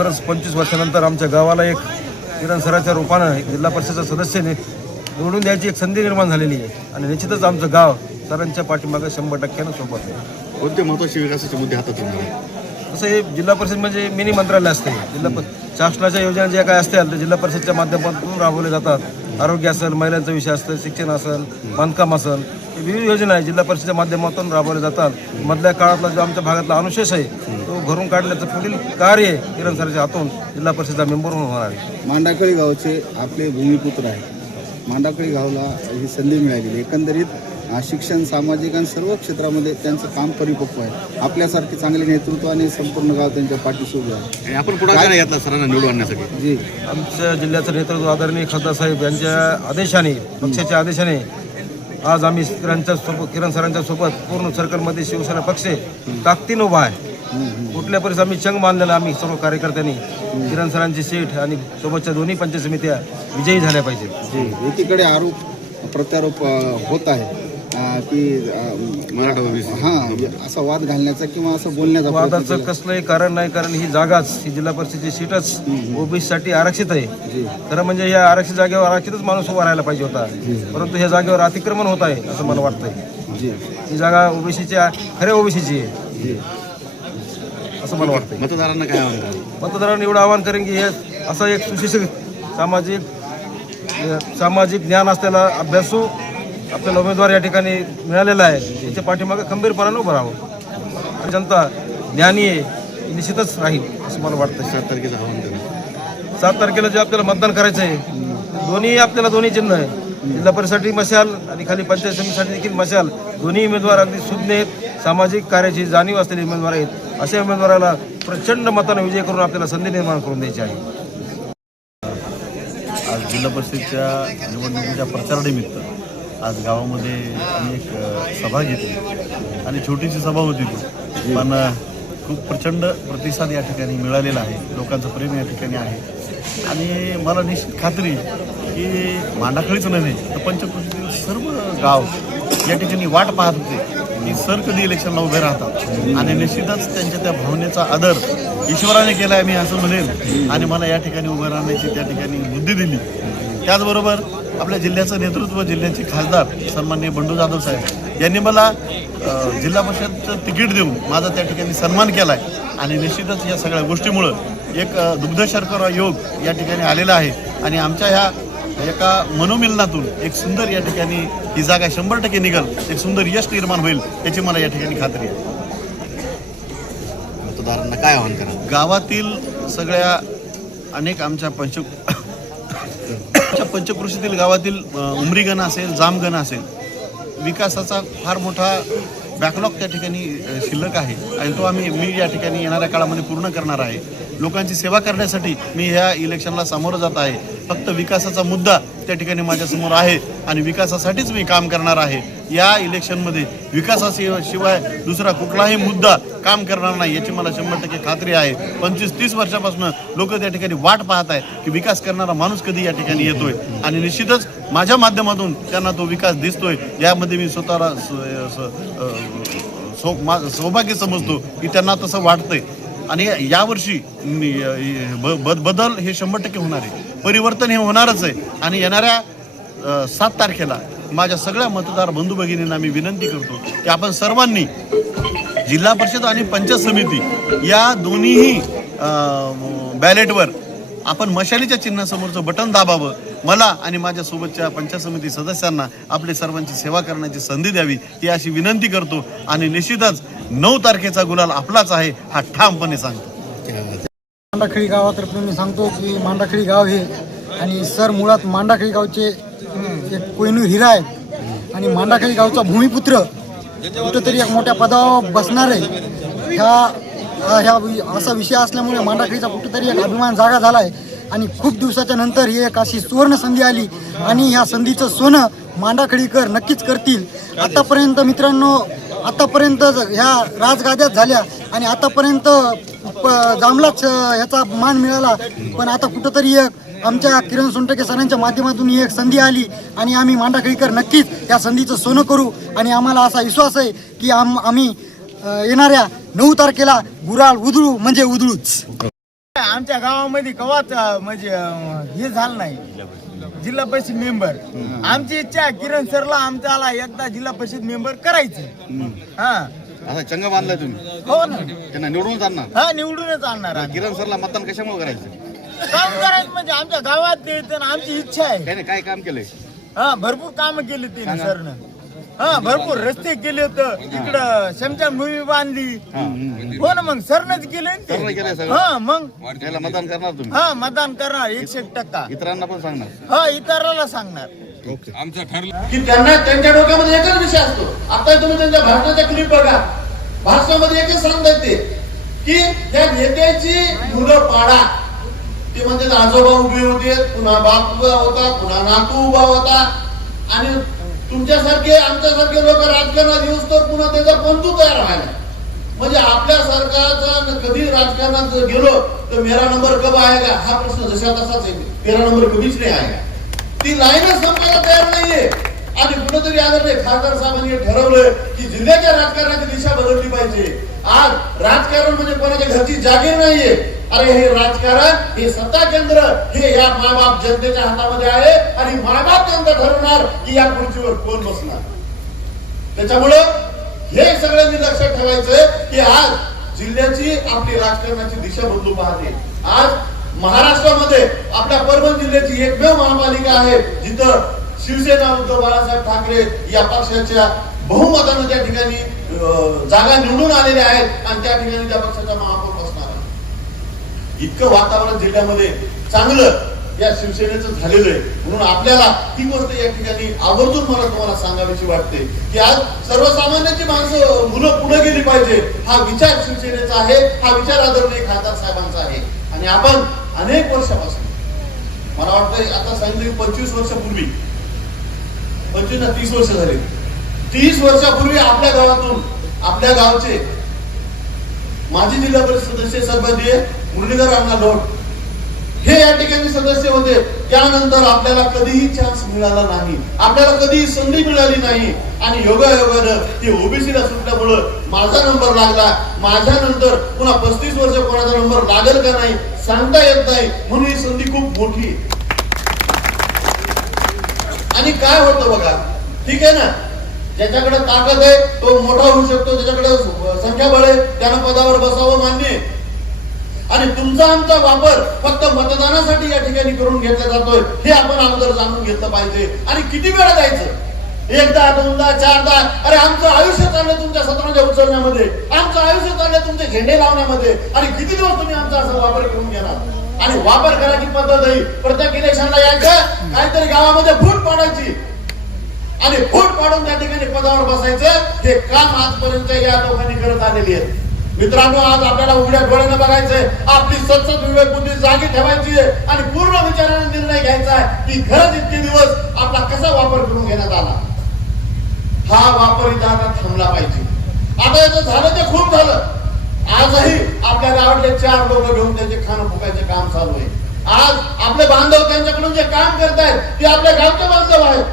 खरोखरच 25 वर्षानंतर आमच्या गावाला एक किरण सराच्या रूपानं एक जिल्हा परिषदेचा सदस्याने निवडून द्यायची एक संधी निर्माण झालेली आहे आणि निश्चितच आमचं गाव सरांच्या पाठीमागे 100% सोबत आहे. कोणते महत्त्वाचे विकासाचे मुद्दे हातात आणले? असं हे जिल्हा परिषद म्हणजे मिनी मंत्रालय असते. शासनाच्या योजना ज्या काय असतील ते जिल्हा परिषदच्या माध्यमातून राबवले जातात. आरोग्य असेल, महिलांचा विषय असेल, शिक्षण असेल, बांधकाम असेल, विविध योजना आहे जिल्हा परिषदेच्या माध्यमातून राबवल्या जातात. मधल्या काळातला जो आमच्या भागातला अनुशेष आहे तो भरून काढण्याचं पुढील कार्य किरण सरांच्या हातून जिल्हा परिषदेचा मेंबर होणार आहे. मांडाकळी गावचे आपले भूमिपुत्र आहे. मांडाकळी गावला ही संधी मिळालेली. एकंदरीत शिक्षण, सामाजिक आणि सर्व क्षेत्रामध्ये त्यांचं काम परिपक्व आहे. आपल्यासारखे चांगले नेतृत्व आणि संपूर्ण गाव त्यांच्या पाठीशी उभे आहे. आपण पुढाकार घेतला सरांना निवडून आणण्यासाठी? जी, आमच्या जिल्ह्याचं नेतृत्व आदरणीय खासदार साहेब यांच्या आदेशाने, पक्षाच्या आदेशाने आज आम्ही किरण सरांच्या सोबत पूर्ण सर्कलमध्ये शिवसेना पक्ष ताकदीनं उभा आहे. कुठल्या परिस्थितीत आम्ही चंग बांधलेला आम्ही सर्व कार्यकर्त्यांनी किरण सरांची सीट आणि सोबतच्या दोन्ही पंचायत समित्या विजयी झाल्या पाहिजेत. जी, एकीकडे आरोप प्रत्यारोप होत आहे की मराठा ओबीसी असा वाद घालण्याचा किंवा असं बोलण्याचा वादाचं कसलंही कारण नाही, कारण ही जागाच, ही जिल्हा परिषदेची सीटच ओबीसीसाठी आरक्षित आहे. खरं म्हणजे या आरक्षित जागेवर आरक्षितच माणूस उभा राहायला पाहिजे होता, परंतु ह्या जागेवर अतिक्रमण होत आहे असं मला वाटतंय. ही जागा ओबीसीची खऱ्या ओबीसीची आहे असं मला वाटतं. मतदारांना काय आव्हान कराल? मतदारांना एवढं आवाहन करेन की हे असं एक सुशिक्षित सामाजिक ज्ञान असलेला अभ्यासू आपल्याला उमेदवार या ठिकाणी मिळालेला आहे. याच्या पाठीमागे खंबीरपणानं उभं राहावं आणि जनता ज्ञानी आहे निश्चितच राहील असं मला वाटतं. 7 तारखेचं आव्हान करा. 7 तारखेला जे आपल्याला मतदान करायचं आहे दोन्ही चिन्ह आहे. जिल्हा परिषदेसाठी मशाल आणि खाली पंचायत समितीसाठी देखील मशाल. दोन्ही उमेदवार अगदी सुज्ञ आहेत, सामाजिक कार्याची जाणीव असलेले उमेदवार आहेत. अशा उमेदवाराला प्रचंड मतानं विजय करून आपल्याला संधी निर्माण करून द्यायची आहे. आज जिल्हा परिषदेच्या निवडणुकीच्या प्रचारानिमित्त आज गावामध्ये आम्ही एक सभा घेतली आणि छोटीशी सभा होती ती, पण खूप प्रचंड प्रतिसाद या ठिकाणी मिळालेला आहे. लोकांचं प्रेम या ठिकाणी आहे आणि मला निश्चित खात्री की मांडाकळीच नव्हे तर पंचक्रोशीतील सर्व गाव या ठिकाणी वाट पाहत होते की सर कधी इलेक्शनला उभे राहतात आणि निश्चितच त्यांच्या त्या भावनेचा आदर ईश्वराने केला आहे मी असं म्हणेन आणि मला या ठिकाणी उभं राहण्याची त्या ठिकाणी बुद्धी दिली. त्याचबरोबर आपल्या जिल्ह्याचं नेतृत्व, जिल्ह्याचे खासदार सन्माननीय बंडू जाधव साहेब यांनी मला जिल्हा परिषदचं तिकीट देऊन माझा त्या ठिकाणी सन्मान केला आहे आणि निश्चितच या सगळ्या गोष्टीमुळं एक दुग्धशर्करा योग या ठिकाणी आलेला आहे आणि आमच्या ह्या एका मनोमिलनातून एक सुंदर या ठिकाणी ही जागा 100% निघेल, एक सुंदर यश निर्माण होईल याची मला या ठिकाणी खात्री आहे. मतदारांना काय आव्हान करा? गावातील सगळ्या अनेक आमच्या पंचक्रोशीतील गावातील उमरीगण असेल, जामगण असेल, विकासाचा फार मोठा बॅकलॉग त्या ठिकाणी शिल्लक आहे आणि तो मी या ठिकाणी येणाऱ्या काळामध्ये पूर्ण करणार आहे. लोकांची सेवा करण्यासाठी मी ह्या इलेक्शनला सामोरं जात आहे. फक्त विकासाचा मुद्दा त्या ठिकाणी माझ्यासमोर आहे आणि विकासासाठीच मी काम करणार आहे. या इलेक्शनमध्ये विकासाशिवाय दुसरा कुठलाही मुद्दा काम करणार नाही याची मला 100% खात्री आहे. 25-30 वर्षापासून लोक त्या ठिकाणी वाट पाहत आहे की विकास करणारा माणूस कधी या ठिकाणी येतोय आणि निश्चितच माझ्या माध्यमातून त्यांना तो विकास दिसतोय. यामध्ये मी स्वतःला सौभाग्य समजतो की त्यांना तसं वाटतंय आणि यावर्षी बदल हे 100% होणार आहे. परिवर्तन हे होणारच आहे आणि येणाऱ्या 7 तारखेला माझ्या सगळ्या मतदार बंधू भगिनींना मी विनंती करतो की आपण सर्वांनी जिल्हा परिषद आणि पंचायत समिती या दोन्हीही बॅलेटवर आपण मशालीच्या चिन्हासमोरचं बटन दाबावं. मला आणि माझ्या सोबतच्या पंचायत समिती सदस्यांना आपली सर्वांची सेवा करण्याची संधी द्यावी ही अशी विनंती करतो आणि निश्चितच 9 तारखेचा गुलाल आपलाच आहे हा ठामपणे सांगतो. मांडाखळी गावातर्फे मी सांगतो की मांडाखळी गाव हे आणि सर मुळात मांडाखळी गावचे एक कोहिनूर हिरा आहेत आणि मांडाखळी गावचा भूमिपुत्र कुठेतरी एक मोठ्या पदावर बसणार आहे. ह्या असा विषय असल्यामुळे मांडाखळीचा कुठेतरी एक अभिमान जागा झाला आहे आणि खूप दिवसाच्या नंतर ही एक अशी सुवर्ण संधी आली आणि ह्या संधीचं सोनं मांडाखळीकर नक्कीच करतील. आतापर्यंत मित्रांनो, आतापर्यंत ह्या राजगाद्यात झाल्या आणि आतापर्यंत जांभलाच ह्याचा मान मिळाला, पण आता कुठंतरी एक आमच्या किरण सोनटके सरांच्या माध्यमातून ही एक संधी आली आणि आम्ही मांडाखळीकर नक्कीच या संधीचं सोनं करू आणि आम्हाला असा विश्वास आहे की आम्ही येणाऱ्या 9 तारखेला गुराळ उधळू म्हणजे उधळूच. आमच्या गावामध्ये कवाच म्हणजे हे झालं नाही जिल्हा परिषद मेंबर. आमची इच्छा आहे किरण सरला आमच्याला एकदा जिल्हा परिषद मेंबर करायचं. हा आता चंग बांधलाय तुम्ही, हो ना, त्यांना निवडूनच आणणार. हा निवडूनच आणणार आम्ही. किरण सरला मतदान कशामुळे करायचं? काम करायचं म्हणजे आमच्या गावात द्यायचं ना, आमची इच्छा आहे. त्याने काय काम केलंय? हा भरपूर काम केले ते सरनं. हा भरपूर रस्ते केले तर इकडं शमशान भूमी बांधली. हो ना, मग सरनच केले सरनं केलंय सगळं? हा मग त्याला मतदान करणार तुम्ही? हा मतदान करणार 100%. इतरांना पण सांगणार? हा इतराला सांगणार. की त्यांना त्यांच्या डोक्यामध्ये एकच विषय असतो. आता तुम्ही त्यांच्या भाषणाच्या क्लिप बघा, भाषणामध्ये एकच सांगतात ते की त्या नेत्याची मुलं पाडा. ते म्हणते आजोबा उभे होते, पुन्हा बाप उभा होता, पुन्हा नातू उभा होता. आणि तुमच्यासारखे आमच्यासारखे लोक राजकारणात येऊस तर पुन्हा त्याचा पंतू तयार व्हायला. म्हणजे आपल्या सरकारचा कधी राजकारणात गेलो तर मेरा नंबर कब आएगा हा प्रश्न जशा तसाच आहे. मेरा नंबर कधीच नाही आएगा. ती लाईनच संपायला तयार नाहीये. आणि कुठेतरी आदरणीय खासदार साहेबांनी ठरवलं की जिल्ह्याच्या राजकारणाची दिशा बदलली पाहिजे. आज राजकारण म्हणजे कोणाच्या घरची जागीर नाहीये. अरे हे राजकारण, हे सत्ता केंद्र हे या मायबाप जनतेच्या हातामध्ये आहे. आणि मायबाप जनता ठरवणार की या खुर्चीवर कोण बसणार. त्याच्यामुळं हे सगळ्यांनी लक्षात ठेवायचं की आज जिल्ह्याची आपली राजकारणाची दिशा बदलू पाहते. आज महाराष्ट्रामध्ये आपल्या परभणी जिल्ह्याची एकमेव महापालिका आहे जिथं शिवसेना उद्धव बाळासाहेब ठाकरे या पक्षाच्या बहुमतानं त्या ठिकाणी जागा निवडून आलेल्या आहेत. आणि त्या ठिकाणी त्या पक्षाचा महापौर बसणार आहे. इतकं वातावरण जिल्ह्यामध्ये चांगलं या शिवसेनेचं झालेलं आहे. म्हणून आपल्याला ही गोष्ट या ठिकाणी आवर्जून मला तुम्हाला सांगावीशी वाटते की आज सर्वसामान्यांची माणसं मुलं पुढे गेली पाहिजे हा विचार शिवसेनेचा आहे. हा विचार आदरणीय खासदार साहेबांचा आहे. आणि आपण अनेक वर्षापासून मला वाटतं आता सांगितलं 25 वर्षापूर्वी 25 ना 30 वर्ष झाली. 30 वर्षापूर्वी आपल्या गावातून आपल्या गावचे माजी जिल्हा परिषद सदस्य सन्माननीय मुरलीधर अण्णा लोट हे या ठिकाणी सदस्य होते. त्यानंतर आपल्याला कधीही चान्स मिळाला नाही, आपल्याला कधीही संधी मिळाली नाही. आणि योगायोगानं ते ओबीसीला सुटल्यामुळं माझा नंबर लागला. माझ्यानंतर पुन्हा 35 वर्ष कोणाचा नंबर लागेल का नाही सांगता येत नाही. म्हणून ही संधी खूप मोठी. आणि काय होतं बघा, ठीक आहे ना, ज्याच्याकडे ताकद आहे तो मोठा होऊ शकतो, ज्याच्याकडे संख्याबळ आहे त्यानं पदावर बसावं मान्य आहे. आणि तुमचा आमचा वापर फक्त मतदानासाठी या ठिकाणी करून घेतला जातोय हे आपण अगोदर जाणून घेतलं पाहिजे. आणि किती वेळा जायचं, एकदा दोनदा चारदा. अरे आमचं आयुष्य चाललंय तुमच्या सत्रांच्या उचलण्यामध्ये, आमचं आयुष्य चाललंय तुमचे झेंडे लावण्यामध्ये. आणि किती दिवस तुम्ही आमचा असा वापर करून घेणार. आणि वापर करायची पद्धत आहे प्रत्येक इलेक्शनला यायचं, काहीतरी गावामध्ये फूट पाडायची आणि फूट पाडून त्या ठिकाणी पदावर बसायचं. हे काम आजपर्यंत या लोकांनी करत आलेली आहे. मित्रांनो, आज आपल्याला उघड्या डोळ्यानं बघायचंय, आपली सतत विवेक बुद्धी जागी ठेवायची आहे आणि पूर्ण विचाराने निर्णय घ्यायचा आहे की खरंच इतके दिवस आपला कसा वापर करून घेण्यात आला. हा वापर इथं आता थांबला पाहिजे. आता याचं झालं ते खूप झालं. आजही आपल्या गावातले 4 लोक घेऊन त्यांचे खाणं फुकायचे काम चालू आहे. आज आपले बांधव त्यांच्याकडून जे काम करतायत ते आपल्या गावचे बांधव आहेत.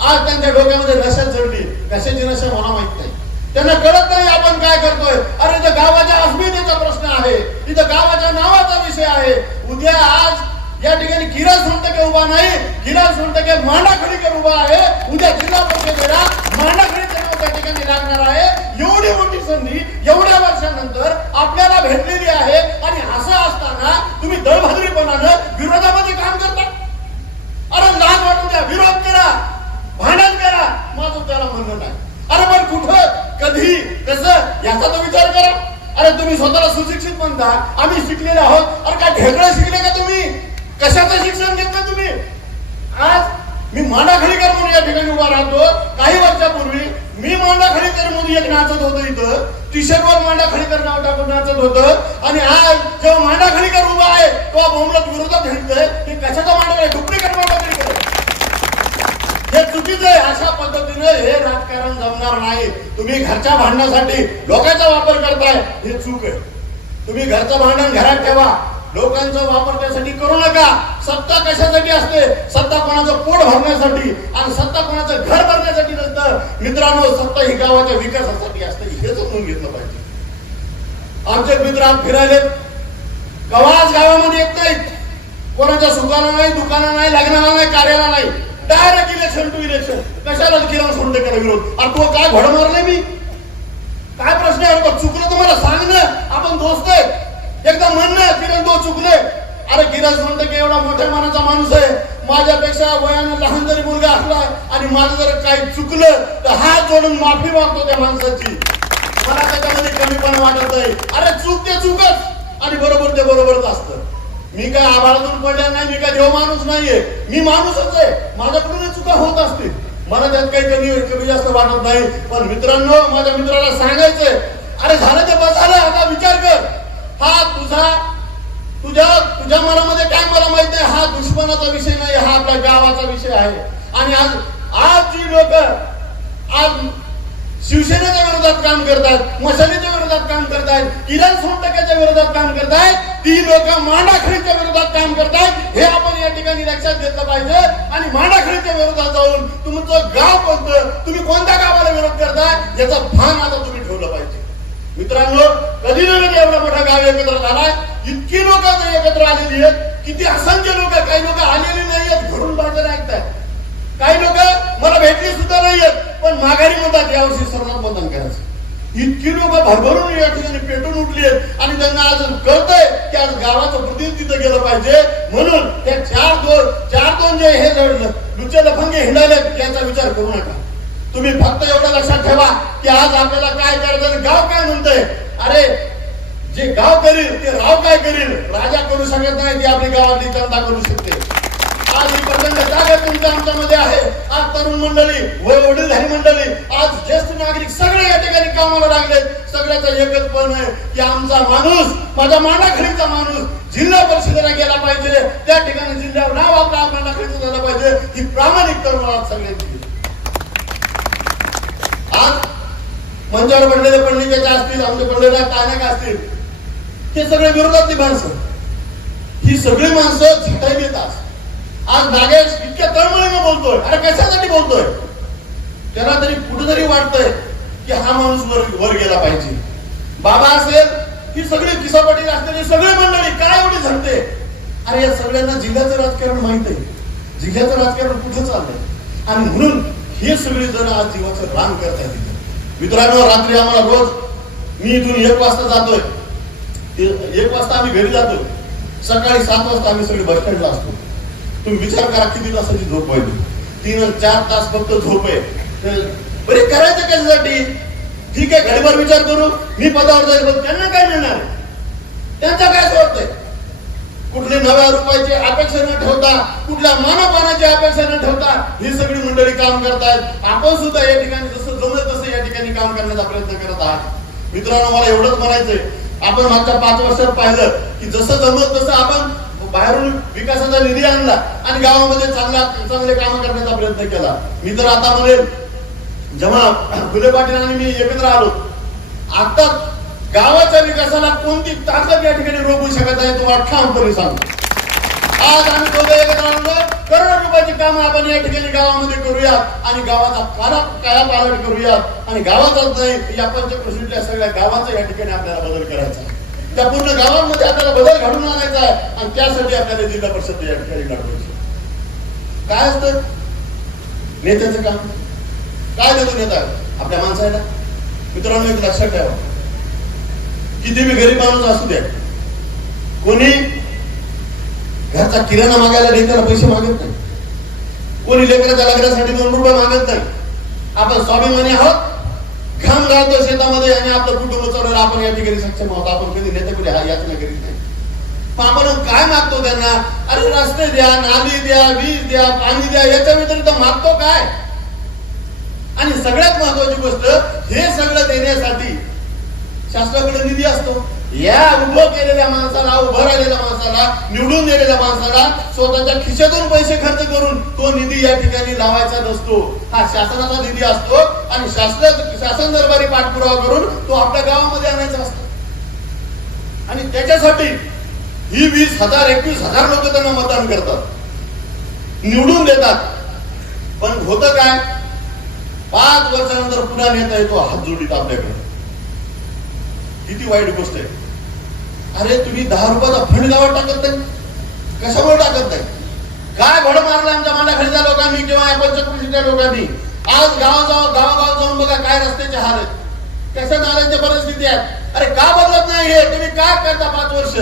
आज त्यांच्या डोक्यामध्ये नशा चढली, कशाची नशा मला माहित नाही. त्यांना कळत नाही आपण काय करतोय. अरे इथं गावाच्या अस्मितेचा प्रश्न आहे, इथं गावाच्या नावाचा विषय आहे. उद्या आज या ठिकाणी किरण सोनटके उभा नाही, किरण सोनटके मांडाखळीकर उभा आहे. उद्या जिल्हा परिषदेला मांडाखळीचं नाव त्या ठिकाणी लागणार आहे. एवढी मोठी संधी एवढ्या वर्षानंतर आपल्याला भेटलेली आहे. आणि असं असताना तुम्ही दळभद्रीपणानं विरोधामध्ये काम करता. अरे लाज वाटू द्या, विरोध करा, भांडण करा, माझं त्याला म्हणणं नाही. अरे पण कुठं, कधी, कसं याचा तो विचार करा. अरे तुम्ही स्वतःला सुशिक्षित म्हणता, आम्ही शिकलेले आहोत. अरे काय ढेकळं शिकले का तुम्ही? कशाचं शिक्षण घेतलं तुम्ही? आज मी मांडाखळीकर म्हणून या ठिकाणी उभा राहतो. काही वर्षापूर्वी मी मांडाखळीकर म्हणून एक नाचत होतो इथं, टी शर्टवर मांडाखळीकर नाव टाकून नाचत होतं. आणि आज जेव्हा मांडाखळीकर उभा आहे तो बहुमत विरोधात हिंडतोय. हे कशाचा मांडाखळी? डुप्लिकेट मांडाखळीकर. हे चुकीचं आहे. अशा पद्धतीने हे राजकारण जमणार नाही. तुम्ही घरच्या भांडणासाठी लोकांचा वापर करताय, हे चूक आहे. तुम्ही घरचं भांडण घरात ठेवा, लोकांचा वापर त्यासाठी करू नका. सत्ता कशासाठी असते? सत्ता कोणाचं पोट भरण्यासाठी आणि सत्ता कोणाचं घर भरण्यासाठी नसतं. मित्रांनो, सत्ता ही गावाच्या विकासासाठी असते. हे समजून घेतलं पाहिजे. आमचे मित्र आज फिरायले कवाच गावामध्ये येत नाहीत. कोणाच्या सुखाला नाही, दुकाना नाही, लग्नाला नाही, कार्याला नाही, डायरेक्ट इलेक्शन टू इलेक्शन. कशाला किरण सोंडेकर विरोध? अरे तू काय घोडं मारले मी? काय प्रश्न आहे? चुकलं तुम्हाला सांग ना, आपण दोस्त आहे. एकदा म्हण ना किरण तो चुकले. अरे किरण सोंडेकर एवढा मोठ्या मनाचा माणूस आहे, माझ्यापेक्षा वयाने लहान जरी मुलगा असला आणि माझं जर काही चुकलं तर हात जोडून माफी मागतो त्या माणसाची. मला त्याच्यामध्ये कमीपणा वाटत नाही. अरे चूक ते चूकच आणि बरोबर ते बरोबरच असतं. मी काय आभाळातून पडल्या नाही, मी काय देव माणूस नाहीये, मी माणूसच आहे. माझ्याकडून चुका होत असतील, मला त्यात काही कमी जास्त वाटत नाही. पण मित्रांनो, माझ्या मित्राला सांगायचंय, अरे झालं ते बस झालं, आता विचार कर. हा तुझ्या मनामध्ये काय मला माहित नाही. हा दुश्मनाचा विषय नाही, हा आपल्या गावाचा विषय आहे. आणि आज जी लोक आज शिवसेनेच्या विरोधात काम करतात, मशालीच्या विरोधात काम करतायत, किरण सोनटक्याच्या विरोधात काम करतायत, ती लोक मांडाखळीच्या विरोधात काम करतायत. हे आपण या ठिकाणी लक्षात घेतलं पाहिजे. आणि मांडाखळीच्या विरोधात जाऊन तुमचं गाव कोणतं, तुम्ही कोणत्या गावाला विरोध करताय याचा भान आता तुम्ही ठेवलं पाहिजे. मित्रांनो, कधी नव्हे एवढा मोठा गाव एकत्र झालाय. इतकी लोक एकत्र आलेली आहेत, किती असंख्य लोक. काही लोक आलेली नाहीयेत, घरून बाहेर ऐकतायत. काही लोक मला भेटली सुद्धा नाहीयेत, पण माघारी म्हणतात यावर्षी सर्वात मतदान करायचं. इतकी लोक भरभरून या ठिकाणी पेटून उठली आहेत आणि त्यांना आज कळतंय की आज गावाचं प्रतिनिधी तिथं गेलं पाहिजे. म्हणून त्या चार दोन जे हे लुचे लफंगे हिंडालेत याचा विचार करू नका. तुम्ही फक्त एवढं लक्षात ठेवा की आज आपल्याला काय करायचं, गाव काय म्हणतंय. अरे जे गाव करील ते राव काय करील, राजा करू शकत नाही, ती आपली गावातली जनता करू शकते. आज ही प्रचंड ताकद तुमच्या आमच्यामध्ये आहे. आज तरुण मंडळी, वडीलधारी मंडळी, आज ज्येष्ठ नागरिक सगळे या ठिकाणी कामाला लागलेत. सगळ्याचा एकच पण आहे की आमचा माणूस, माझा मांडाखळीचा माणूस जिल्हा परिषदेला गेला पाहिजे, त्या ठिकाणी जिल्ह्यावर नाव आपला मांडाखळीचं झालं पाहिजे. ही प्रामाणिक तरुण आज सगळ्यांची. आज मंचावर पडलेले पंडितच्या असतील, आमचे पडलेले तानाक असतील, हे सगळे विरोधातली माणसं, ही सगळी माणसं झटायला येतात. आज नागेश इतक्या तळमळीनं बोलतोय. अरे कशासाठी बोलतोय? त्याला तरी कुठेतरी वाटतंय की हा माणूस वर गेला पाहिजे. बाबा असेल, ही सगळी किसा पाटील असलेली सगळी मंडळी काय एवढी झटते. अरे या सगळ्यांना जिल्ह्याचं राजकारण माहित आहे, जिल्ह्याचं राजकारण कुठे चाललंय. आणि म्हणून हे सगळे जण आज जीवाचं रान करतायत. मित्रांनो, रात्री आम्हाला रोज, मी इथून 1 वाजता जातोय, 1 वाजता आम्ही घरी जातोय, सकाळी 7 वाजता आम्ही सगळे बस स्टँडला असतो. तुम्ही विचार करा किती तासाची झोप पाहिजे. 3-4 तास फक्त झोप आहे. बरे करायचं कशासाठी? ठीक आहे, घडीभर विचार करू, मी पदावर जाईल, पण त्यांना काय मिळणार? त्यांचा काय स्वार्थ? कुठली नव्या रुपयाची अपेक्षा न ठेवता, कुठल्या मानापानाची अपेक्षा न ठेवता ही सगळी मंडळी काम करतायत. आपण सुद्धा या ठिकाणी जसं जमलं तसं या ठिकाणी काम करण्याचा प्रयत्न करत आहात. मित्रांनो, मला एवढंच म्हणायचंय, आपण मागच्या 5 वर्षात पाहिलं की जसं जमलं तसं आपण बाहेरून विकासाचा निधी आणला आणि गावामध्ये चांगले काम करण्याचा प्रयत्न केला. मी तर आता म्हणेल, जेव्हा फुले पाटील आणि मी एकत्र आलो, आता गावाच्या विकासाला कोणती ताकद या ठिकाणी रोखू शकत आहे तुम्हाला ठामपणे सांगतो. आज आम्ही दोघे एकत्र आलो, करोडो रुपयाची कामं आपण या ठिकाणी गावामध्ये करूयात आणि गावाचा कायापालट करूयात. आणि गावाचाच नाही, या पंचक्रोशीतल्या सगळ्या गावाचा या ठिकाणी आपल्याला बदल करायचा आहे. त्या पूर्ण गावामध्ये आपल्याला बदल घडून आणायचा आहे आणि त्यासाठी आपल्याला जिल्हा परिषद या ठिकाणी लढवायची. काय असतं नेत्याचं काम? काय देतो नेता आपल्या माणसाला? मित्रांनो, एक लक्षात ठेवा, किती बी गरीब माणूस असू द्या, कोणी घरचा किराणा मागायला नेत्याला पैसे मागत नाही, कोणी लेकराच्या लग्नासाठी 2 रुपये मागत नाही. आपण स्वाभिमानी आहोत, घाम गाळतो शेतामध्ये आणि आपलं कुटुंब चालवलं, आपण या ठिकाणी सक्षम आहोत. आपण कधी नेत्याकडे हा याचना करीत नाही. पण आपण काय मागतो त्यांना? अरे रस्ते द्या, नाली द्या, वीज द्या, पाणी द्या, याच्या व्यतिरिक्त मागतो काय? आणि सगळ्यात महत्वाची गोष्ट, हे सगळं देण्यासाठी शासनाकडे निधी असतो. या उभं केलेल्या माणसाला, उभं राहिलेल्या माणसाला, निवडून दिलेल्या माणसाला स्वतःच्या खिशातून पैसे खर्च करून तो निधी या ठिकाणी लावायचा नसतो. हा शासनाचा निधी असतो आणि शासन दरबारी पाठपुरावा करून तो आपल्या गावामध्ये आणायचा असतो. आणि त्याच्यासाठी ही 20,000 21,000 लोक त्यांना मतदान करतात, निवडून देतात. पण होतं काय? 5 वर्षानंतर पुन्हा नेता येतो हात जोडीत आपल्याकडे. किती वाईट गोष्ट आहे. अरे तुम्ही 10 रुपयाचा फंड गावात टाकत नाही, कशामुळे टाकत नाही? काय घोड मारलं आमच्या मांडाखळीच्या लोकांनी किंवा या पंचकृषीच्या लोकांनी? आज गावागाव जाऊन बघा काय रस्त्याचे हाल आहेत, कशा नाल्याची परिस्थिती आहे. अरे का बदलत नाही हे? तुम्ही काय करता 5 वर्ष?